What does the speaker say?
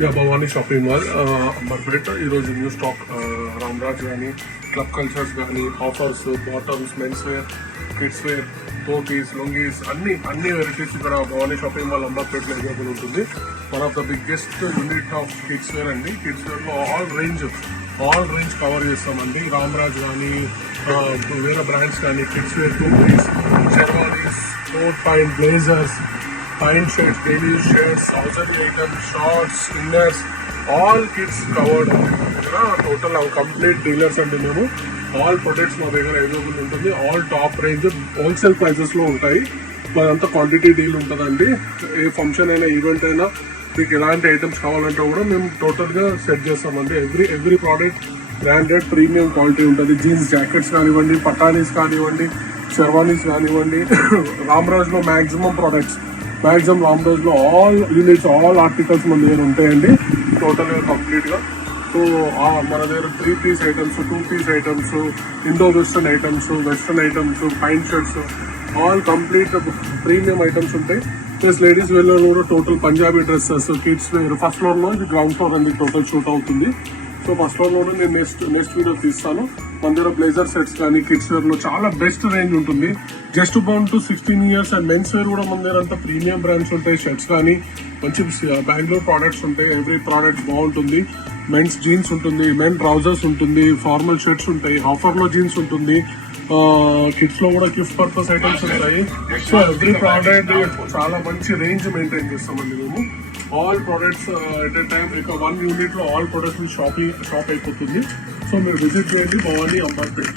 Bhavani shopping mall Amberpet. ఈరోజు new stock Ramraj కానీ club cultures కానీ offers, bottoms, men's wear, kids wear, dhotis, lungis అన్ని వెరైటీస్ ఇక్కడ భవానీ షాపింగ్ మాల్ అంబర్పేటలో అవైలబుల్ ఉంటుంది. One of the biggest unit of kids wear అండి. కిడ్స్ వేర్లో ఆల్ రేంజ్ కవర్ చేస్తామండి. రామ్రాజ్ కానీ వేరే బ్రాండ్స్ కానీ kids wear, dhotis, sherwanis, coat pant, blazers, pant shirts, daily shirts, auxiliary items, shorts, inners, all kids covered. Total complete dealers అంటే మేము all products మా దగ్గర అవైలబుల్ ఉంటుంది. All top range wholesale prices లో ఉంటాయి. మాదంతా క్వాంటిటీ డీల్ ఉంటుందండి. ఏ ఫంక్షన్ అయినా, ఈవెంట్ అయినా మీకు ఎలాంటి ఐటమ్స్ కావాలంటే కూడా మేము టోటల్ గా సెట్ చేస్తామండి. Every product branded premium quality ఉంటుంది. జీన్స్ జాకెట్స్ కానివ్వండి, పటానీస్ కానివ్వండి, షెర్వానీస్ కానివ్వండి. రామ్రాజ్ లో మాక్సిమం రామ్రాజ్ లో ఆల్ యూనిట్స్, ఆల్ ఆర్టికల్స్ మన దగ్గర ఉంటాయండి టోటల్ గా కంప్లీట్ గా. సో మన దగ్గర 3 piece items, 2 piece items, Indo western items, fine shirts, all complete premium items ఉంటాయి. ప్లస్ లేడీస్ వేర్ లో కూడా total Punjabi dresses, kids wear. First floor లో ఇది గ్రౌండ్ ఫ్లోర్ అండి టోటల్ షూట్ అవుతుంది. సో ఫస్ట్ ఫ్లోర్ లో నేను నెక్స్ట్ వీడియో తీస్తాను. మన దగ్గర బ్లేజర్ సెట్స్ కానీ కిడ్స్ వేర్ లో చాలా బెస్ట్ రేంజ్ ఉంటుంది. Just bound to 16 years. And men's wear కూడా మన దగ్గర అంతా ప్రీమియం బ్రాండ్స్ ఉంటాయి. షర్ట్స్ కానీ మంచి బెంగళూరు ప్రోడక్ట్స్ ఉంటాయి. ఎవ్రీ ప్రోడక్ట్ బాగుంటుంది. మెన్స్ జీన్స్ ఉంటుంది, మెన్ ట్రౌజర్స్ ఉంటుంది, ఫార్మల్ షర్ట్స్ ఉంటాయి, ఆఫర్ లో జీన్స్ ఉంటుంది. కిడ్స్ లో కూడా గిఫ్ట్ పర్పస్ ఐటమ్స్ ఉంటాయి. సో ఎవ్రీ ప్రోడక్ట్ చాలా మంచి రేంజ్ మెయింటైన్ చేస్తామండి మేము. All products at a time ఇక 1 యూనిట్ లో ఆల్ ప్రొడక్ట్స్ షాప్ అయిపోతుంది. సో మీరు విజిట్ చేయండి భవానీ అంబర్పేట.